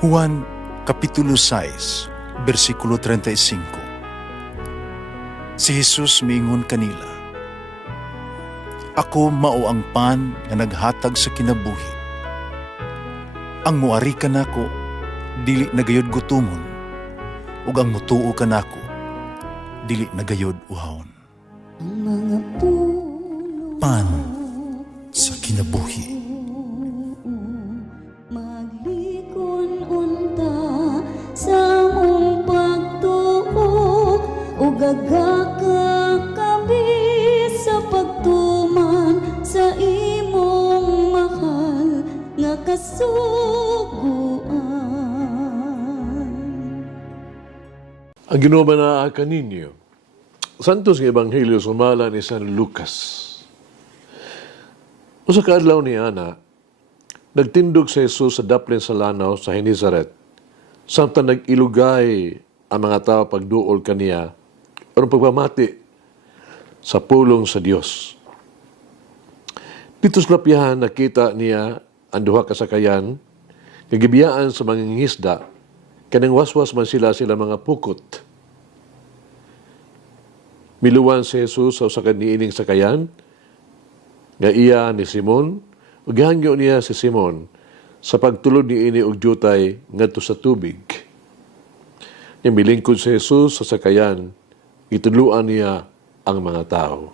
Juan Kapitulo 6, versikulo 35. Si Jesus miingon kanila, "Ako mao ang pan nga naghatag sa kinabuhi. Ang muari kanako dili nagayod gutomon, ug ang mutuo kanako dili nagayod uhawon." Ang mga puno Pan sa kinabuhi. maglikon unta sa mong pagtuo ug gagaka kami sa pagtuman sa imong mahal nga kasuguan. Ang ginubanaa ninyo, Santos ng Ebanghelyo sumala ni San Lucas. Usa ka adlaw ni Ana, nagtindog si Jesus sa daplin sa lanaw sa Hinizaret, samtang nag-ilugay ang mga tao pagduol kaniya o pagpamati sa pulong sa Dios. Dito sa lapihan, nakita niya ang duha kasakayan, nagibiyaan sa mga ngisda, kanang waswas man sila mga pukot. Miluwan si Jesus sa usa ka niining sakayan, nga iya ni Simon, ug gihangyo niya si Simon sa pagtulod niini og jutay ngadto sa tubig. Nya milingkod si Jesus sa sakayan, ituluan niya ang mga tao.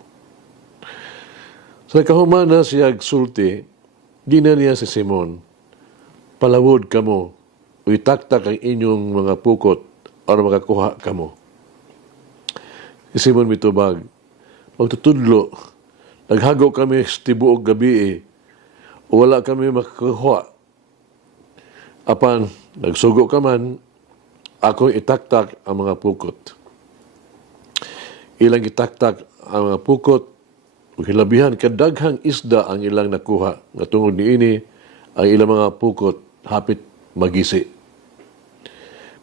Sa kahumana siya sulti, gina niya si Simon, "Palawod kamo, o itaktak ang inyong mga pukot para makakuha kamo." Si Simon mitubag, "Magtutudlo, naghago kami sa tibuok gabi o wala kami makakuha. Apan, nagsugo ka man, akong itaktak ang mga pukot." Ilang itaktak ang mga pukot, ug hilabihan kadaghang isda ang ilang nakuha, nga tungod niini ang ilang mga pukot hapit magisi.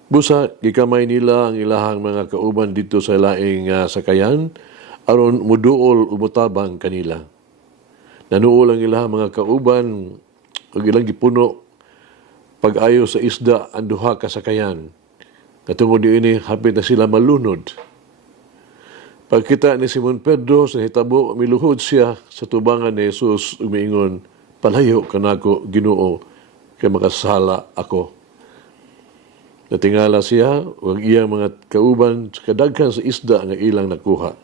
Busa, gikamay nila ang ilahang mga kauban dito sa laing sakayan, aron muduol umutabang kanila. Nanuol ang ilahang mga kauban, ug ilang gipuno pag-ayo sa isda ang duha ka sakayan. Katungod niini hapit na sila malunod. Pagkita ni Simon Pedro sa hitabo, miluhod siya sa tubangan ni Jesus ug miingon, "Palayo kanako, Ginoo, kay makasala ako." Natingala siya ug iyang mga kauban sa kadaghan sa isda nga ilang nakuha.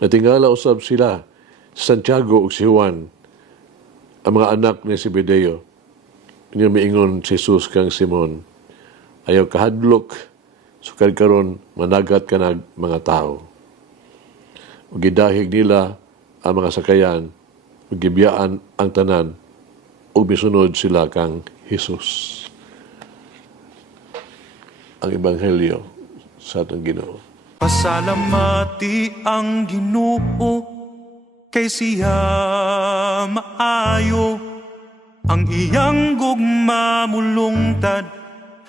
Natingala usab sila si Santiago ug si Juan, ang mga anak ni Zebedeo. Niya miingon si Jesus kang Simon, "Ayaw kahadlok, sukad karon managat ka nag mga tao." Ug gidahig nila ang mga sakayan ug gibiyaan ang tanan ug misunod sila kang Jesus. Ang Ebanghelyo sa atong Ginoo. Pasalamati ang Ginoo kay siya maayo, ang iyang gugma mulungtad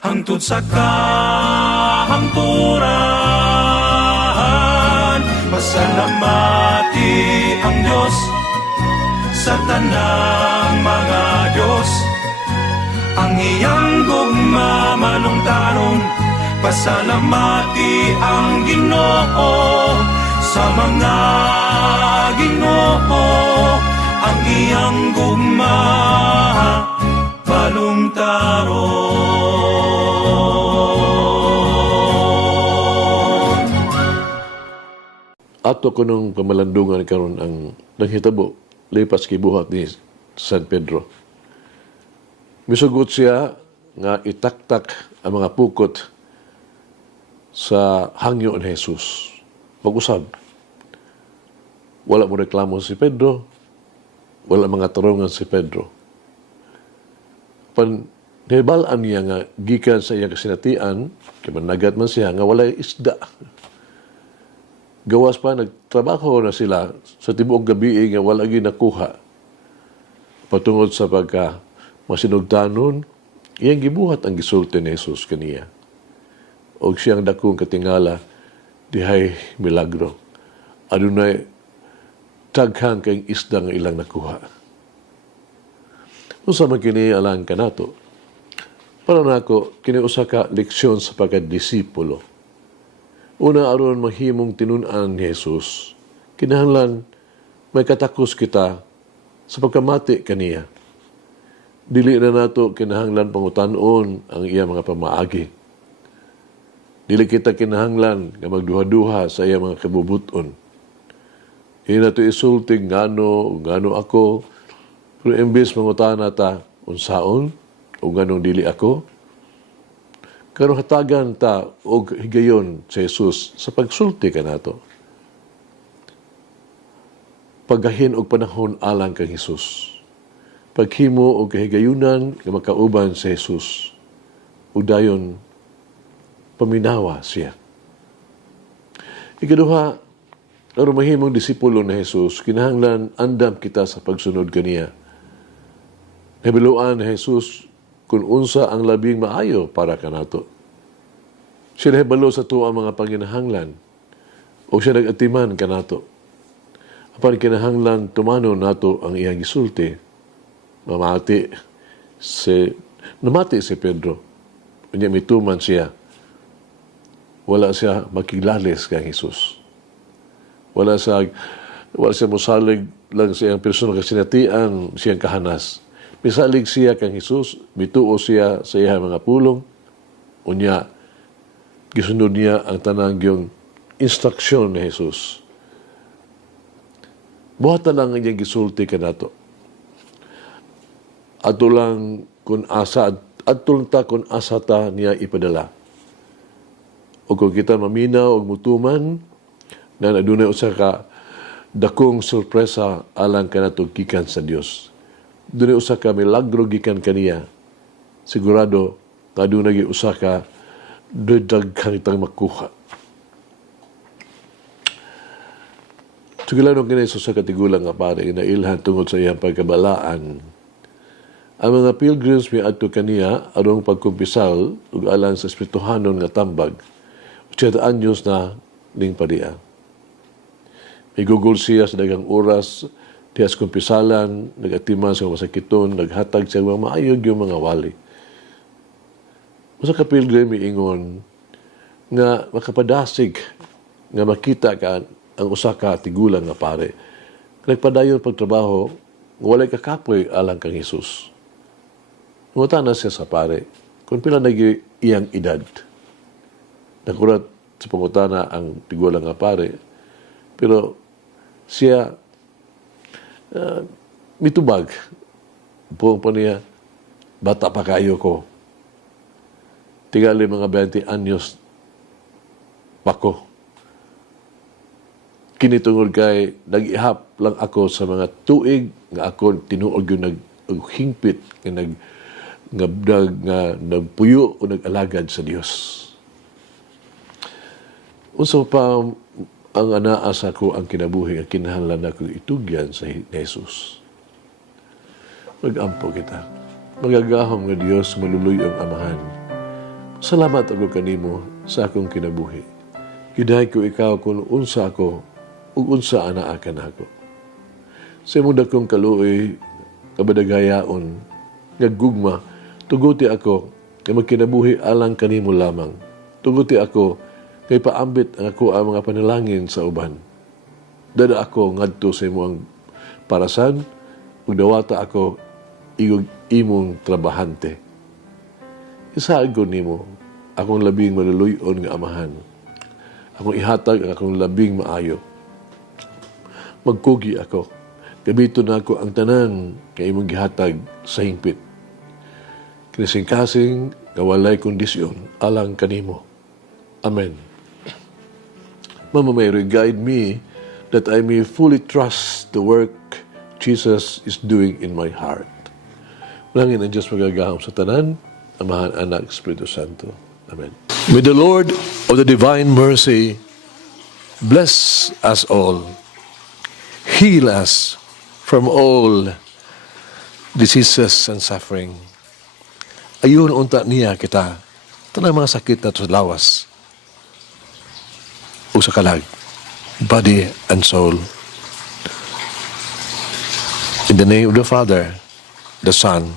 hangtod sa kahangturan. Pasalamati ang Diyos sa tanang mga Diyos, ang iyang gugma malungtaron. Pasalamati ang Ginoo sa mga Ginoo, ang iyang gugma balungtaron. Ato ko nung pamalandungan karon ang naghitabo lipas kibuhat ni San Pedro. Misugot siya nga itaktak ang mga pukot sa hangyo ni Jesus. Mag-usab. Wala mo reklamo si Pedro, wala mga tarungan si Pedro. Nibalaan niya nga gikan sa iyang kasinatian, kaya managat man siya nga wala isda. Gawas pa, nagtrabaho na sila sa tibuok gabi nga wala ginakuha. Patungod sa pagka masinugdanon, iyang gibuhat ang gisulti ni Jesus kaniya. O siyang dakong katingala, dihay milagro. Adunay taghang kayong isda nga ilang nakuha. Kung sa magkini alang ka nato, Para nako kini usa ka leksyon sa pagkadisipulo. Una aron mahimong tinun-an ni Jesus, kinahanglan may katakos kita sa pagkamati kaniya. Dili na nato kinahanglan pangutan-on ang iya mga pamaagi. Dili kita kinahanglan nga magduha-duha sa iya mga kabubuton. Hindi nato isultig ngano ako, pero imbes mangutan ta unsaon o nganong dili ako, karon hatagan ta og higayon sa Jesus sa pagsulti kanato. Paggahin og panahon alang kang Jesus. Paghimo og kahigayunan nga makauban sa Jesus. Ug dayon paminawa siya. Ikaduha, aron mahimong disipulo na Jesus, kinahanglan andam kita sa pagsunod kaniya. Nabiluan ni Jesus kung unsa ang labing maayo para kanato. Siya nahibalo sa tuwa mga panginahanglan o siya nag-atiman kanato. Apan kinahanglan tumano nato ang iyang gisulti. Namati si Pedro. Unya mituman siya. Wala siya makilalis kang Jesus. Wala siya musalig lang sa iyang personal kasinatian siyang kahanas. Misalig siya kang Jesus, bituo siya sa iyang mga pulong. Unya, gisunod niya ang tanang yung instruksyon ni Jesus. Buhatan lang ang iyang gisulti ka nato. Ato lang kung asa ta niya ipadala. O kung kita maminaw o mutuman, na adunay usa ka dakong sorpresa alang kanato gikan sa Dios. Dunay usa ka milagro gikan kaniya. Sigurado nga adunay usa ka daghang itang makuha. Tugilanon kini sa katigulang nga pare na ilhan tungod sa iyang pagkabalaan. Ang mga pilgrims may adto kaniya aron pagkumpisal ug alang sa espirituhanon nga tambag. 80 anyos na ning padiya. May gugol siya sa dagang oras, tiyas kumpisalan, nagatiman sa masakiton, naghatag siya mga maayog yung mga wali. Usa ka pilgrim ingon nga makapadasig nga makita ka ang usa ka tigulang nga pare. Nagpadayon pagtrabaho, walay kakapoy alang kang Jesus. Ngutana siya sa pare, kung pila nagi iyang edad. Nakurat sa pangutana ang tigulang nga pare, pero siya mitubag. Buong pa niya, bata pa kayo ko. Tigali mga 20 anyos pa ko. Kinitungod kay nag-ihap lang ako sa mga tuig nga ako tinuog yung naghingpit nga nagpuyo o nag-alagad sa Dios. Unsa pa ang anaasa ko ang kinabuhi ang kinahanglan ako itugyan sa Jesus. Mag-ampo kita. Magagahom nga Dios maluluy ang amahan. Salamat ako kanimo sa akong kinabuhi. Gidahay ko ikaw kung unsa ako ug unsa anaakan ako. Sa imong dakong kaluoy kabadagayaon nga gugma tuguti ako nga magkinabuhi alang kanimo lamang. Tuguti ako kay paambit ang ako ang mga panalangin sa uban. Dada ako ngadto sa imong parasan ug dawata ako igog imong trabahante. Isaad ko nimo akong labing maluluyon nga amahan. Akong ihatag ang akong labing maayo. Magkugi ako. Gabito na ako ang tanan nga imong gihatag sa hingpit. Kinising-kasing nga walay kondisyon alang kanimo. Amen. Mama Mary, guide me that I may fully trust the work Jesus is doing in my heart. Malangin ang Diyos magagahom sa tanan, Amahan, Anak, Espiritu Santo. Amen. May the Lord of the divine mercy bless us all, heal us from all diseases and suffering. Ayun unta niya kita, tanang mga sakit na sa lawas, o sa kalag, body and soul. In the name of the Father, the Son,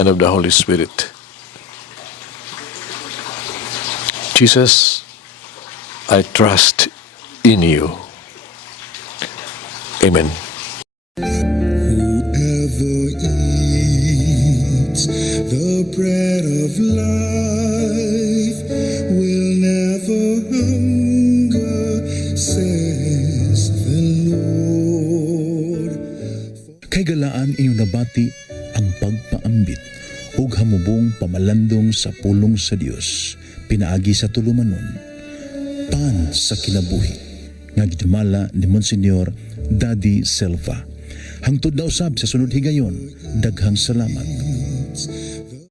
and of the Holy Spirit. Jesus, I trust in you. Amen. Whoever eats the bread of life will never hunger, says the Lord. Kay galaan inyong nabati ang pagpaambit ug hamubong pamalandong sa pulong sa Dios pinaagi sa tulumanon pan sa kinabuhi nga gidumala ni Monsignor Daddy Silva. Hangtod na usab sa sunod higayon, daghang salamat.